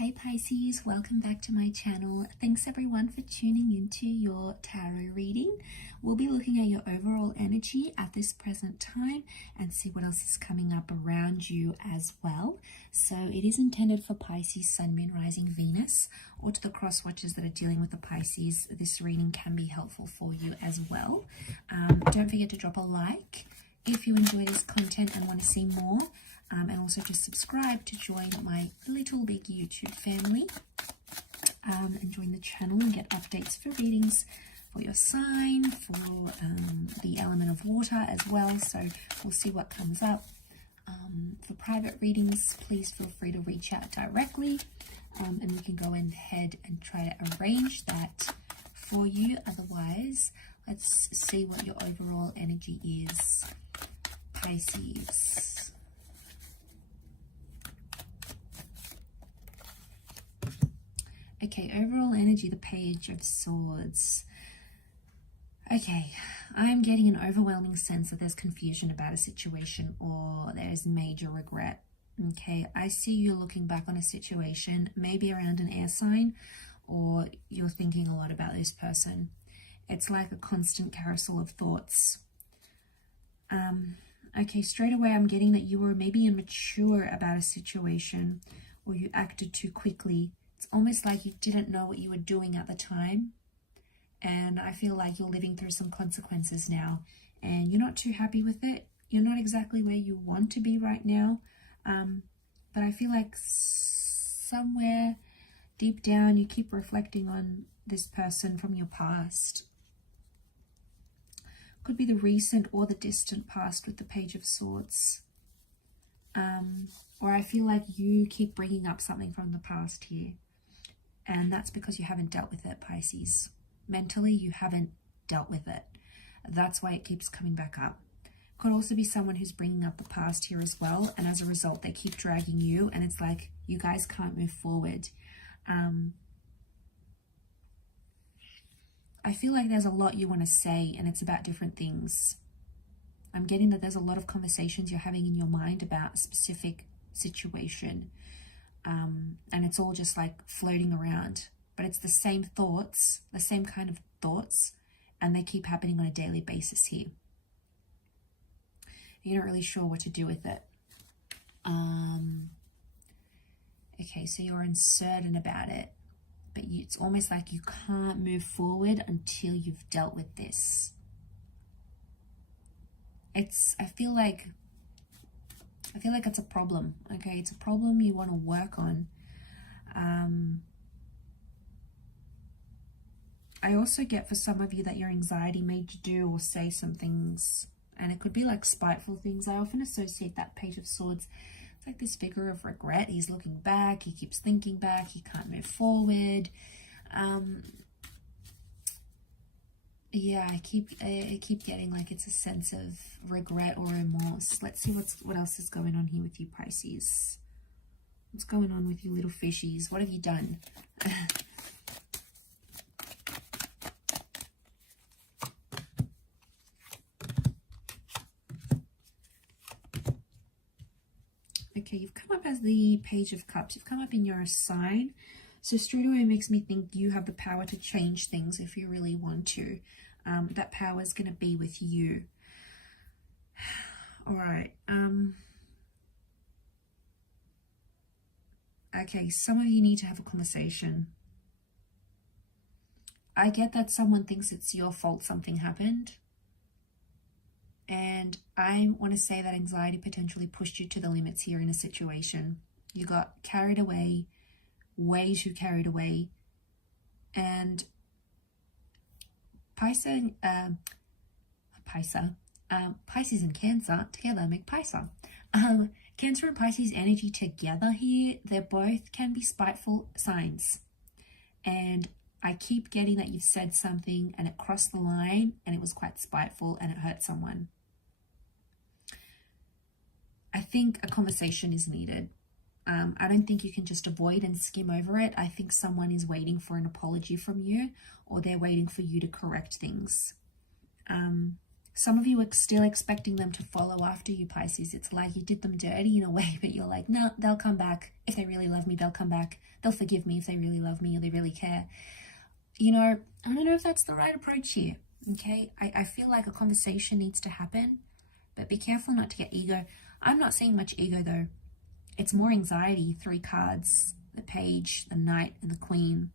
Hey Pisces, welcome back to my channel. Thanks everyone for tuning into your tarot reading. We'll be looking at your overall energy at this present time and see what else is coming up around you as well. So it is intended for Pisces, Sun, Moon, Rising, Venus, or to the cross watchers that are dealing with the Pisces. This reading can be helpful for you as well. Don't forget to drop a like if you enjoy this content and want to see more. And also just subscribe to join my little big YouTube family and join the channel and get updates for readings for your sign, for the element of water as well. So we'll see what comes up. For private readings, please feel free to reach out directly and we can go ahead and try to arrange that for you. Otherwise, let's see what your overall energy is, Pisces. Okay, overall energy, the Page of Swords. Okay, I'm getting an overwhelming sense that there's confusion about a situation or there's major regret. Okay, I see you looking back on a situation, maybe around an air sign, or you're thinking a lot about this person. It's like a constant carousel of thoughts. Okay, straight away I'm getting that you were maybe immature about a situation or you acted too quickly. It's almost like you didn't know what you were doing at the time. And I feel like you're living through some consequences now. And you're not too happy with it. You're not exactly where you want to be right now. But I feel like somewhere deep down you keep reflecting on this person from your past. Could be the recent or the distant past with the Page of Swords. Or I feel like you keep bringing up something from the past here. And that's because you haven't dealt with it, Pisces. Mentally, you haven't dealt with it. That's why it keeps coming back up. Could also be someone who's bringing up the past here as well. And as a result, they keep dragging you. And it's like you guys can't move forward. I feel like there's a lot you want to say. And it's about different things. I'm getting that there's a lot of conversations you're having in your mind about a specific situation. And it's all just like floating around, but it's the same thoughts, the same kind of thoughts, and they keep happening on a daily basis here. You're not really sure what to do with it. Okay, so you're uncertain about it, but it's almost like you can't move forward until you've dealt with this. I feel like it's a problem, okay? It's a problem you want to work on. I also get for some of you that your anxiety made you do or say some things, and it could be like spiteful things. I often associate that Page of Swords. It's like this figure of regret. He's looking back, he keeps thinking back, he can't move forward. Yeah, I keep getting like it's a sense of regret or remorse. Let's see what else is going on here with you, Pisces. What's going on with you little fishies? What have you done? Okay, you've come up as the Page of Cups. You've come up in your sign. So straight away it makes me think you have the power to change things if you really want to. That power is going to be with you. All right. Okay, some of you need to have a conversation. I get that someone thinks it's your fault something happened. And I want to say that anxiety potentially pushed you to the limits here in a situation. You got carried away. Way too carried away, and Pisces and Cancer together make Pisces. Cancer and Pisces energy together here, they both can be spiteful signs, and I keep getting that you've said something and it crossed the line and it was quite spiteful and it hurt someone. I think a conversation is needed. I don't think you can just avoid and skim over it. I think someone is waiting for an apology from you, or they're waiting for you to correct things. Some of you are still expecting them to follow after you, Pisces. It's like you did them dirty in a way, but you're like, no, they'll come back. If they really love me, they'll come back. They'll forgive me if they really love me or they really care. You know, I don't know if that's the right approach here, okay? I feel like a conversation needs to happen, but be careful not to get ego. I'm not seeing much ego, though. It's more anxiety. 3 cards, the Page, the Knight, and the Queen.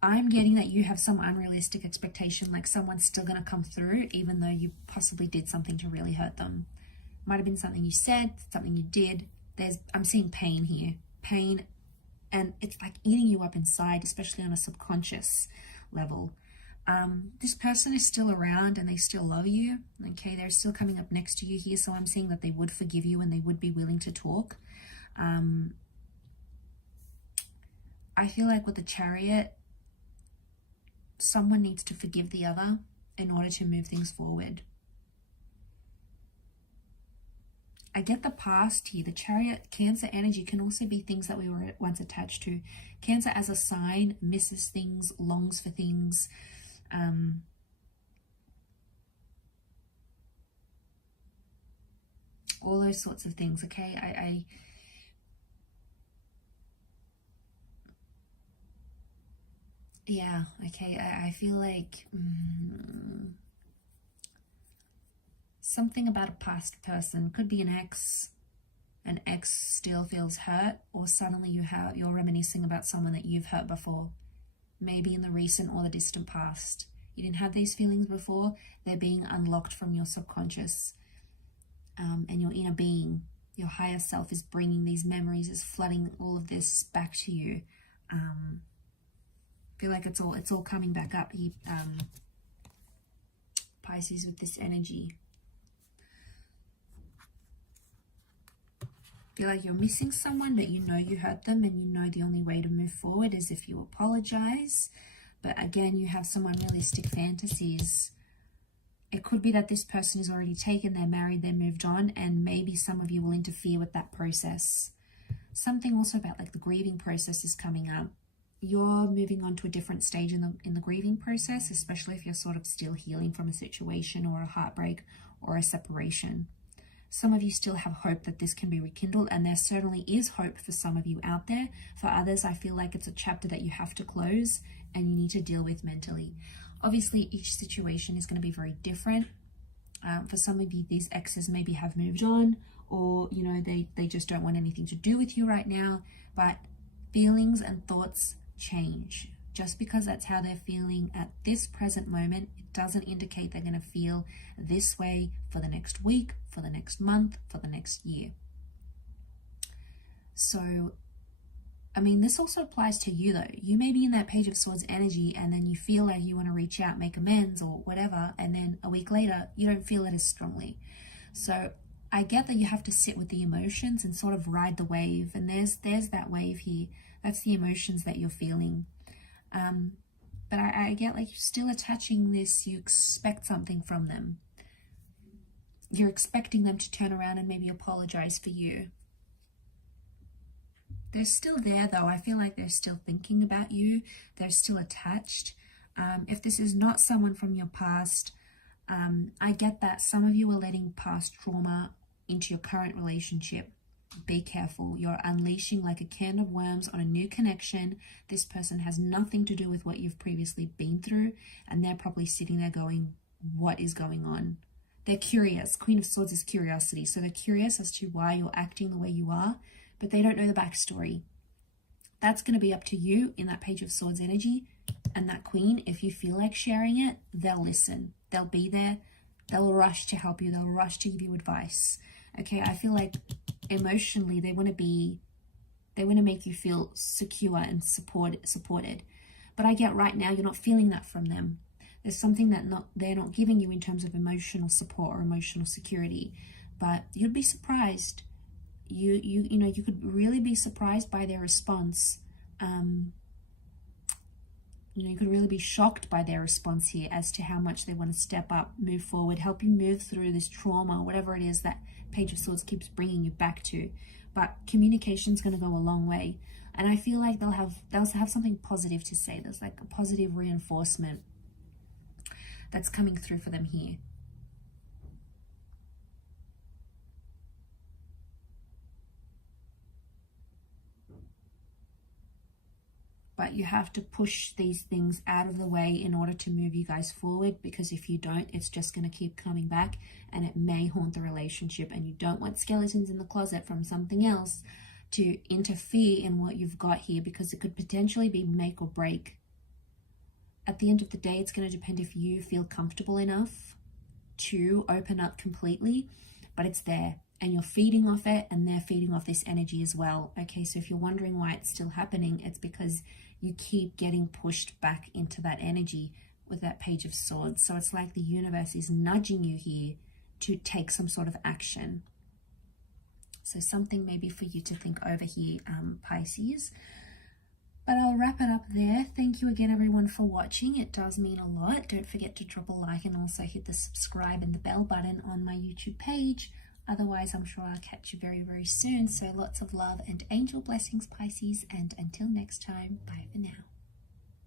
I'm getting that you have some unrealistic expectation, like someone's still going to come through, even though you possibly did something to really hurt them. Might have been something you said, something you did. I'm seeing pain here. Pain, and it's like eating you up inside, especially on a subconscious level. This person is still around and they still love you. Okay, they're still coming up next to you here, so I'm seeing that they would forgive you and they would be willing to talk. I feel like with the Chariot, someone needs to forgive the other in order to move things forward. I get the past here. The Chariot, Cancer energy can also be things that we were once attached to. Cancer as a sign misses things, longs for things. All those sorts of things, okay? Yeah, okay, I feel like something about a past person. Could be an ex still feels hurt, or suddenly you're reminiscing about someone that you've hurt before, maybe in the recent or the distant past. You didn't have these feelings before. They're being unlocked from your subconscious, and your inner being, your higher self, is bringing these memories, is flooding all of this back to you. Feel like it's all coming back up, Pisces, with this energy. Feel like you're missing someone, but you know you hurt them, and you know the only way to move forward is if you apologize. But again, you have some unrealistic fantasies. It could be that this person is already taken, they're married, they're moved on, and maybe some of you will interfere with that process. Something also about like the grieving process is coming up. You're moving on to a different stage in the grieving process, especially if you're sort of still healing from a situation or a heartbreak or a separation. Some of you still have hope that this can be rekindled, and there certainly is hope for some of you out there. For others, I feel like it's a chapter that you have to close and you need to deal with mentally. Obviously, each situation is going to be very different. For some of you, these exes maybe have moved on, or you know, they just don't want anything to do with you right now. But feelings and thoughts change. Just because that's how they're feeling at this present moment, it doesn't indicate they're going to feel this way for the next week, for the next month, for the next year. So, I mean, this also applies to you though. You may be in that Page of Swords energy, and then you feel like you want to reach out, make amends or whatever, and then a week later, you don't feel it as strongly. So I get that you have to sit with the emotions and sort of ride the wave, and there's that wave here. That's the emotions that you're feeling. But I get like you're still attaching this. You expect something from them. You're expecting them to turn around and maybe apologize for you. They're still there though. I feel like they're still thinking about you. They're still attached. If this is not someone from your past, I get that some of you are letting past trauma into your current relationship. Be careful. You're unleashing like a can of worms on a new connection. This person has nothing to do with what you've previously been through, and they're probably sitting there going, what is going on? They're curious. Queen of Swords is curiosity. So they're curious as to why you're acting the way you are, but they don't know the backstory. That's going to be up to you in that Page of Swords energy. And that Queen, if you feel like sharing it, they'll listen. They'll be there. They'll rush to help you. They'll rush to give you advice. Okay, I feel like emotionally they want to make you feel secure and supported. But I get right now you're not feeling that from them. There's something that they're not giving you in terms of emotional support or emotional security. But you'd be surprised. You know, you could really be surprised by their response. You know, you could really be shocked by their response here as to how much they want to step up, move forward, help you move through this trauma, whatever it is that Page of Swords keeps bringing you back to. But communication is going to go a long way. And I feel like they'll have something positive to say. There's like a positive reinforcement that's coming through for them here. But you have to push these things out of the way in order to move you guys forward, because if you don't, it's just going to keep coming back and it may haunt the relationship, and you don't want skeletons in the closet from something else to interfere in what you've got here, because it could potentially be make or break. At the end of the day, it's going to depend if you feel comfortable enough to open up completely, but it's there. And you're feeding off it, and they're feeding off this energy as well. Okay, so if you're wondering why it's still happening, it's because you keep getting pushed back into that energy with that Page of Swords. So it's like the universe is nudging you here to take some sort of action. So something maybe for you to think over here, Pisces. But I'll wrap it up there. Thank you again, everyone, for watching. It does mean a lot. Don't forget to drop a like and also hit the subscribe and the bell button on my YouTube page. Otherwise, I'm sure I'll catch you very, very soon. So lots of love and angel blessings, Pisces. And until next time, bye for now.